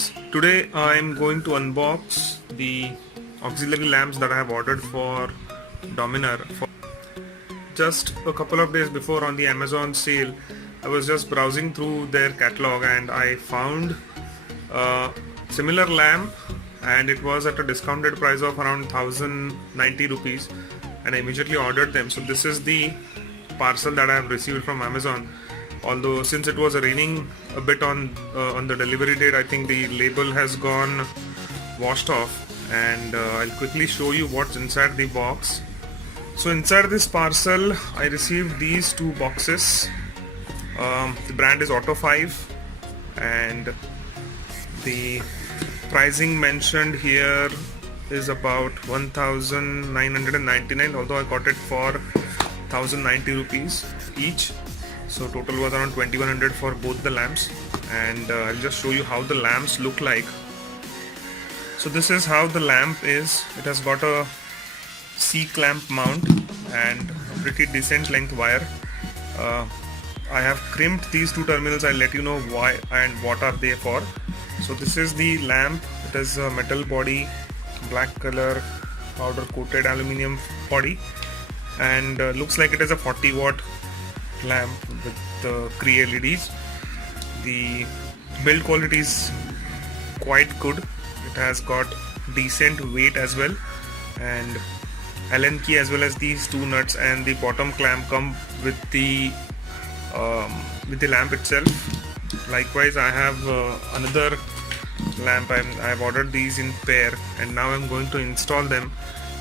friends, today I am going to unbox the auxiliary lamps that I have ordered for Dominar. Just a couple of days before on the Amazon sale, I was just browsing through their catalog and I found a similar lamp, and it was at a discounted price of around 1090 rupees, and I immediately ordered them. So this is the parcel that I have received from Amazon. Although since it was raining a bit on the delivery date, I think the label has gone washed off, and I'll quickly show you what's inside the box. So inside this parcel I received these two boxes. The brand is Auto 5 and the pricing mentioned here is about 1999, although I got it for 1090 rupees each. So total was around 2100 for both the lamps, and I'll just show you how the lamps look like. So this is how the lamp is. It has got a C-clamp mount and a pretty decent length wire. I have crimped these two terminals. I'll let you know why and what are they for. So this is the lamp. It is a metal body, black color, powder coated aluminium body, and looks like it is a 40 watt lamp with Cree LEDs. The build quality is quite good. It has got decent weight as well, and Allen key as well as these two nuts and the bottom clamp come with the lamp itself. Likewise, I have another lamp. I've ordered these in pair, and now I'm going to install them.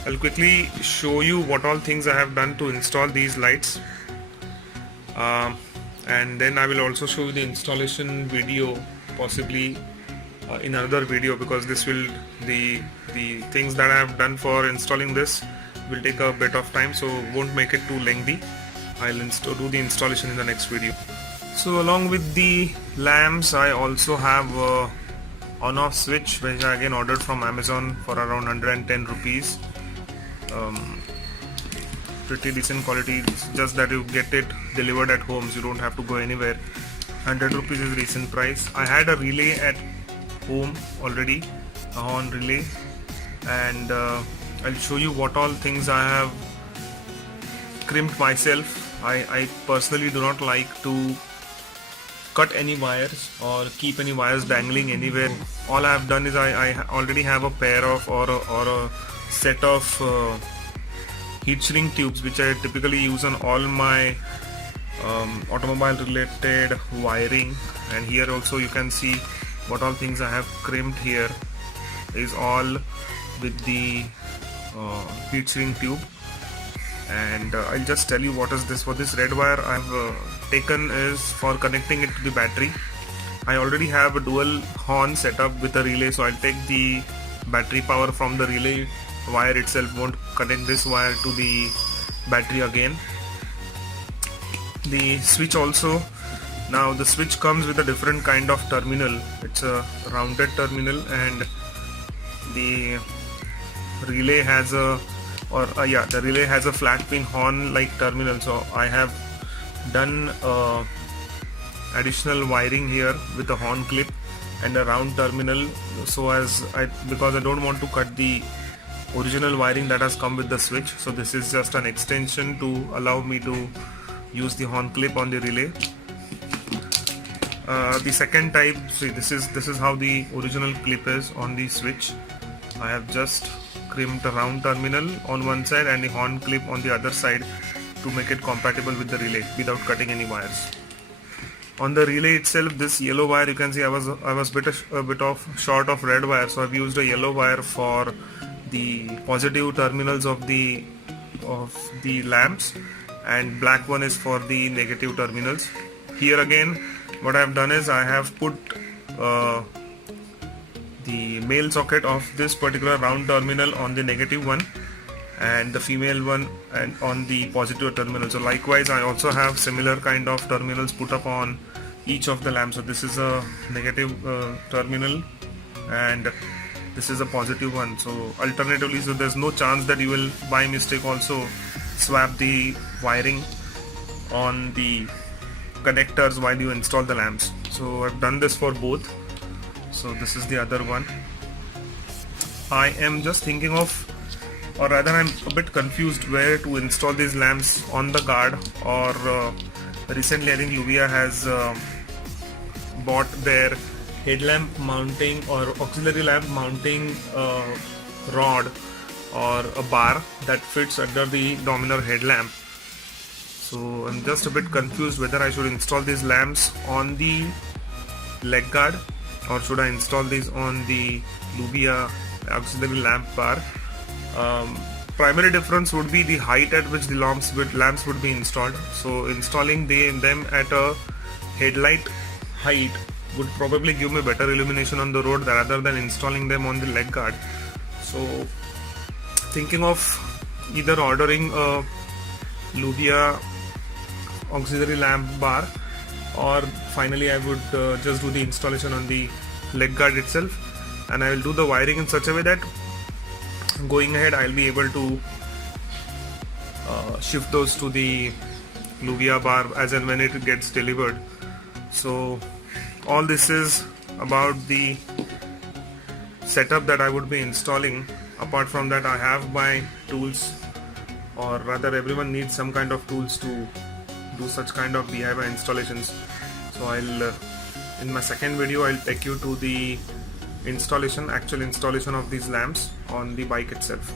I'll quickly show you what all things I have done to install these lights, and then I will also show you the installation video, possibly in another video, because this will the things that I have done for installing this will take a bit of time, so won't make it too lengthy. I'll do the installation in the next video. So along with the lamps, I also have a on-off switch, which I again ordered from Amazon for around 110 rupees. Pretty decent quality. It's just that you get it delivered at home, so you don't have to go anywhere. 100 rupees is recent price. I had a relay at home already, a horn relay, and I'll show you what all things I have crimped myself. I personally do not like to cut any wires or keep any wires dangling anywhere. All I have done is I already have a pair of or a set of heat shrink tubes, which I typically use on all my automobile related wiring. And here also you can see what all things I have crimped. Here is all with the heat shrink tube, and I'll just tell you what is this. For this red wire I've taken is for connecting it to the battery. I already have a dual horn set up with a relay, so I'll take the battery power from the relay wire itself, won't connect this wire to the battery again. The switch also, now the switch comes with a different kind of terminal. It's a rounded terminal, and the relay has the relay has a flat pin horn like terminal. So I have done additional wiring here with a horn clip and a round terminal, because I don't want to cut the original wiring that has come with the switch. So this is just an extension to allow me to use the horn clip on the relay. The second type, see, this is how the original clip is on the switch. I have just crimped a round terminal on one side and the horn clip on the other side to make it compatible with the relay without cutting any wires. On the relay itself, this yellow wire, you can see I was a bit of short of red wire, so I've used a yellow wire for the positive terminals of the lamps, and black one is for the negative terminals. Here again, what I have done is I have put the male socket of this particular round terminal on the negative one, and the female one and on the positive terminal. So likewise, I also have similar kind of terminals put up on each of the lamps. So this is a negative terminal, and this is a positive one. So alternatively, so there's no chance that you will by mistake also swap the wiring on the connectors while you install the lamps. So I've done this for both. So this is the other one. I am just thinking of, or rather I'm a bit confused where to install these lamps, on the guard, or recently I think Luvia has bought their headlamp mounting or auxiliary lamp mounting rod or a bar that fits under the Dominar headlamp. So I'm just a bit confused whether I should install these lamps on the leg guard or should I install these on the Luvia auxiliary lamp bar. Primary difference would be the height at which the lamps would be installed. So installing them at a headlight height would probably give me better illumination on the road rather than installing them on the leg guard. So thinking of either ordering a Luvia auxiliary lamp bar, or finally I would just do the installation on the leg guard itself, and I will do the wiring in such a way that going ahead I'll be able to shift those to the Luvia bar as and when it gets delivered. So all this is about the setup that I would be installing. Apart from that, I have my tools, or rather everyone needs some kind of tools to do such kind of DIY installations. So I'll in my second video I'll take you to the actual installation of these lamps on the bike itself.